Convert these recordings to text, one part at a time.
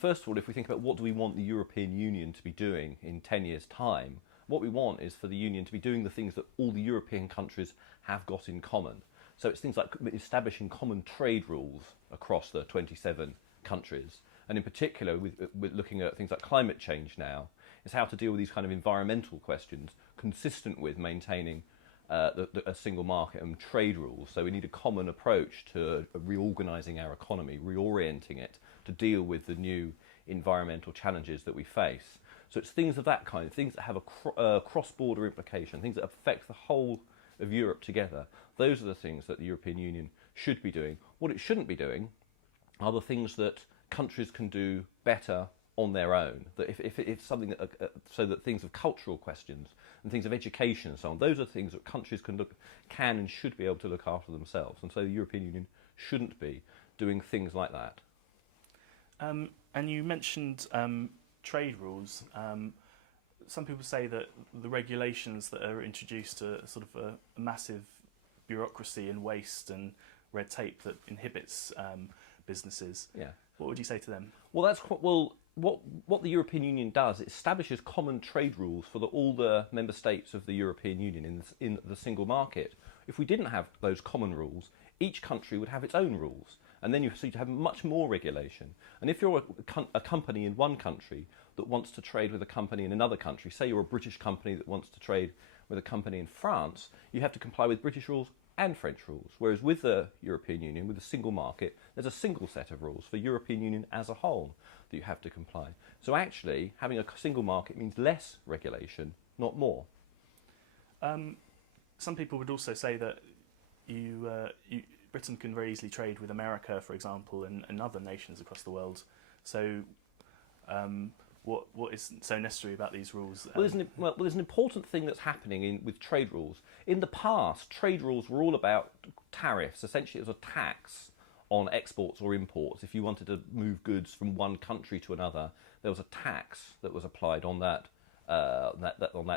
First of all, if we think about what do we want the European Union to be doing in 10 years' time, what we want is for the Union to be doing the things that all the European countries have got in common. So it's things like establishing common trade rules across the 27 countries. And in particular, with looking at things like climate change now, is how to deal with these kind of environmental questions consistent with maintaining a single market and trade rules. So we need a common approach to reorganising our economy, reorienting it to deal with the new environmental challenges that we face. So it's things of that kind, things that have a cross-border implication, things that affect the whole of Europe together. Those are the things that the European Union should be doing. What it shouldn't be doing are the things that countries can do better on their own. That if it's something that, so that things of cultural questions and things of education and so on, those are things that countries can and should be able to look after themselves. And so the European Union shouldn't be doing things like that. And you mentioned trade rules. Some people say that the regulations that are introduced are sort of a massive bureaucracy and waste and red tape that inhibits businesses. Yeah. What would you say to them? Well, what the European Union does, it establishes common trade rules for all the member states of the European Union in the single market. If we didn't have those common rules, each country would have its own rules, and then you'd have much more regulation. And if you're a company in one country that wants to trade with a company in another country, say you're a British company that wants to trade with a company in France, you have to comply with British rules and French rules. Whereas with the European Union, with the single market, there's a single set of rules for European Union as a whole that you have to comply. So actually, having a single market means less regulation, not more. Some people would also say that Britain can very easily trade with America, for example, and other nations across the world. So what is so necessary about these rules? Well, there's an important thing that's happening with trade rules. In the past, trade rules were all about tariffs. Essentially, it was a tax on exports or imports. If you wanted to move goods from one country to another, there was a tax that was applied on that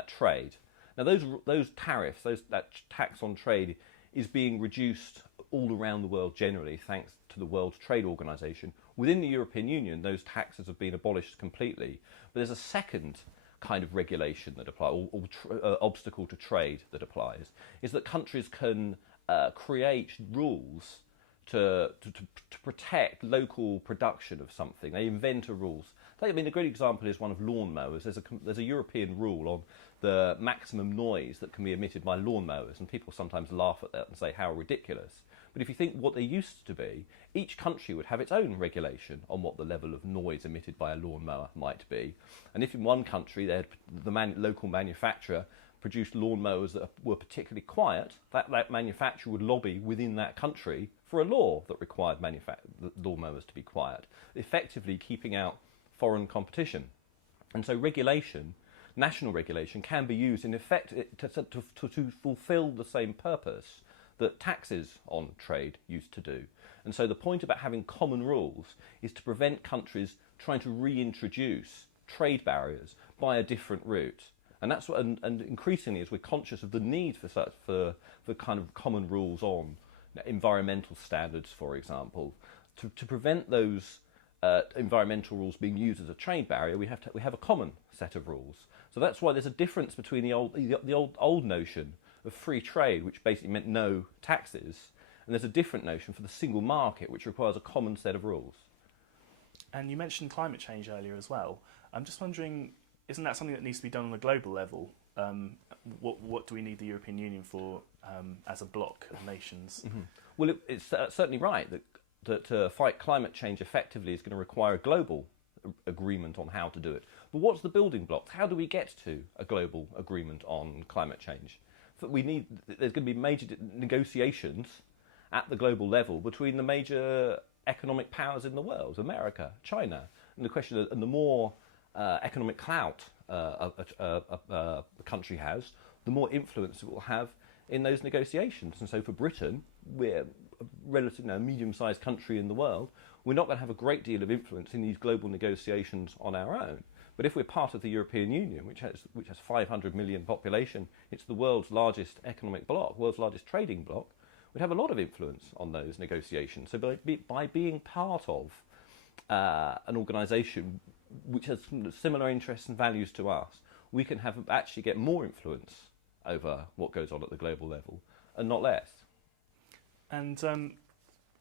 trade. Now, those tariffs, that tax on trade, is being reduced all around the world generally, thanks to the World Trade Organization. Within the European Union, those taxes have been abolished completely. But there's a second kind of regulation that applies, or obstacle to trade that applies, is that countries can create rules to protect local production of something. They invent rules. I mean, a great example is one of lawnmowers. There's a European rule on the maximum noise that can be emitted by lawnmowers, and people sometimes laugh at that and say how ridiculous. But if you think what they used to be, each country would have its own regulation on what the level of noise emitted by a lawnmower might be. And if in one country the local manufacturer produced lawnmowers that were particularly quiet, that manufacturer would lobby within that country for a law that required lawnmowers to be quiet, effectively keeping out foreign competition. And so national regulation, can be used in effect to fulfil the same purpose that taxes on trade used to do. And so the point about having common rules is to prevent countries trying to reintroduce trade barriers by a different route. And that's what, and increasingly, as we're conscious of the need for kind of common rules on environmental standards, for example, to prevent those environmental rules being used as a trade barrier, we have a common set of rules. So that's why there's a difference between the old notion of free trade, which basically meant no taxes, and there's a different notion for the single market, which requires a common set of rules. And you mentioned climate change earlier as well. I'm just wondering, isn't that something that needs to be done on a global level? What do we need the European Union for as a bloc of nations? Mm-hmm. Well, it's certainly right that to fight climate change effectively is going to require a global agreement on how to do it. But what's the building blocks? How do we get to a global agreement on climate change? There's going to be major negotiations at the global level between the major economic powers in the world, America, China, and the question, and the more economic clout a country has, the more influence it will have in those negotiations. And so for Britain, we're a relatively medium-sized country in the world, we're not going to have a great deal of influence in these global negotiations on our own. But if we're part of the European Union, which has 500 million population, it's the world's largest economic bloc, world's largest trading bloc, we'd have a lot of influence on those negotiations. So by being part of an organisation which has similar interests and values to us, we can actually get more influence over what goes on at the global level and not less. And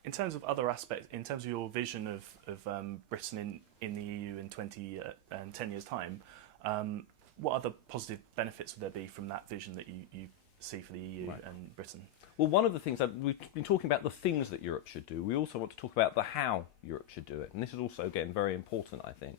in terms of other aspects, in terms of your vision of Britain in the EU in 10 years' time, what other positive benefits would there be from that vision that you see for the EU and Britain? Well, one of the things we've been talking about, the things that Europe should do. We also want to talk about the how Europe should do it, and this is also, again, very important. I think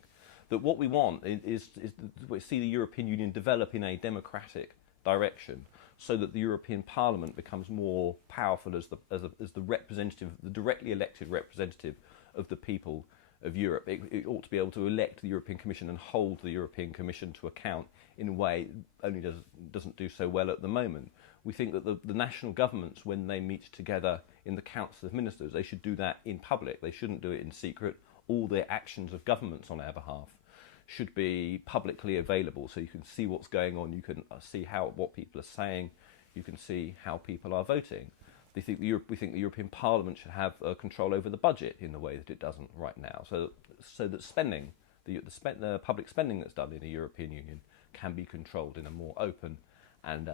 that what we want is to see the European Union develop in a democratic direction, so that the European Parliament becomes more powerful as the representative, the directly elected representative of the people of Europe. It ought to be able to elect the European Commission and hold the European Commission to account in a way only doesn't do so well at the moment. We think that the national governments, when they meet together in the Council of Ministers, they should do that in public. They shouldn't do it in secret. All their actions of governments on our behalf should be publicly available, so you can see what's going on, you can see what people are saying, you can see how people are voting. We think the European Parliament should have control over the budget in the way that it doesn't right now, so that spending, the public spending that's done in the European Union can be controlled in a more open and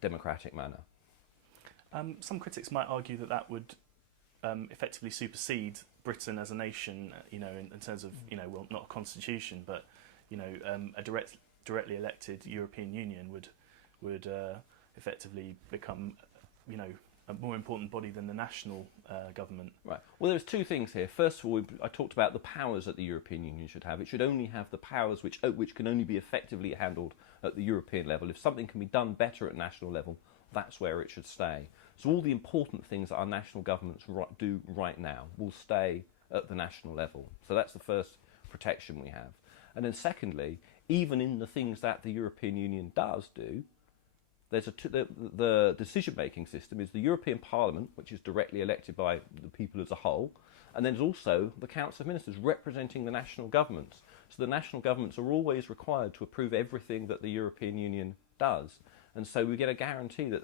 democratic manner. Some critics might argue that would effectively supersede Britain as a nation, in terms of, well, not a constitution, but, a directly elected European Union would effectively become, a more important body than the national government. Right. Well, there's two things here. First of all, I talked about the powers that the European Union should have. It should only have the powers which can only be effectively handled at the European level. If something can be done better at national level, that's where it should stay. So all the important things that our national governments do right now will stay at the national level. So that's the first protection we have. And then secondly, even in the things that the European Union does do, there's the decision-making system is the European Parliament, which is directly elected by the people as a whole, and then there's also the Council of Ministers representing the national governments. So the national governments are always required to approve everything that the European Union does. And so we get a guarantee that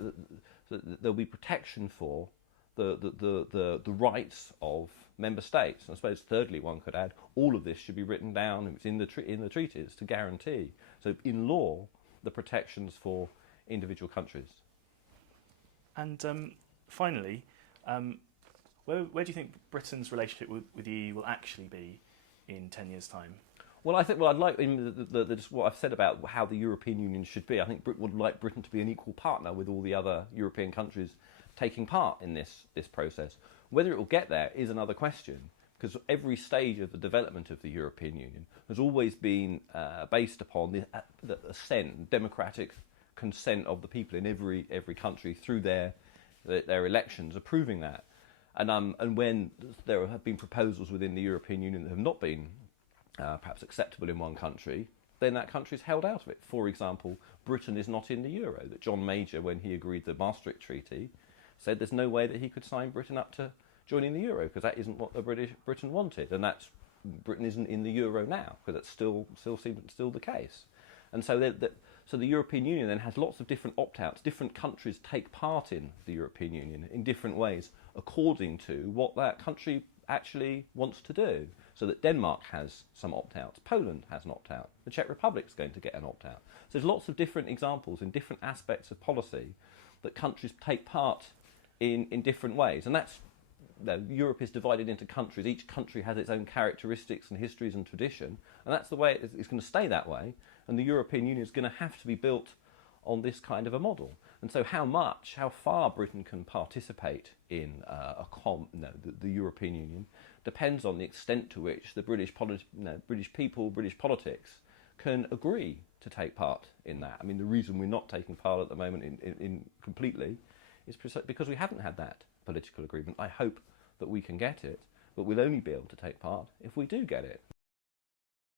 there'll be protection for the rights of member states. And I suppose thirdly, one could add, all of this should be written down. It's in the treaties to guarantee. So in law, the protections for individual countries. And finally, where do you think Britain's relationship with the EU will actually be in 10 years' time? Well, I think I'd like what I've said about how the European Union should be. I think Britain would like Britain to be an equal partner with all the other European countries taking part in this process. Whether it will get there is another question, because every stage of the development of the European Union has always been based upon the democratic consent of the people in every country through their elections approving that. And when there have been proposals within the European Union that have not been perhaps acceptable in one country, then that country is held out of it. For example, Britain is not in the euro. That John Major, when he agreed the Maastricht Treaty, said there's no way that he could sign Britain up to joining the euro because that isn't what Britain wanted, and Britain isn't in the euro now because that's still the case. And so the European Union then has lots of different opt-outs. Different countries take part in the European Union in different ways according to what that country actually wants to do. So that Denmark has some opt-outs, Poland has an opt-out, the Czech Republic's going to get an opt-out. So there's lots of different examples in different aspects of policy that countries take part in different ways. And that's, Europe is divided into countries. Each country has its own characteristics and histories and tradition, and that's the way it's going to stay that way. And the European Union is going to have to be built on this kind of a model. And so how far Britain can participate in the European Union depends on the extent to which the British people, British politics can agree to take part in that. I mean, the reason we're not taking part at the moment in completely is because we haven't had that political agreement. I hope that we can get it, but we'll only be able to take part if we do get it.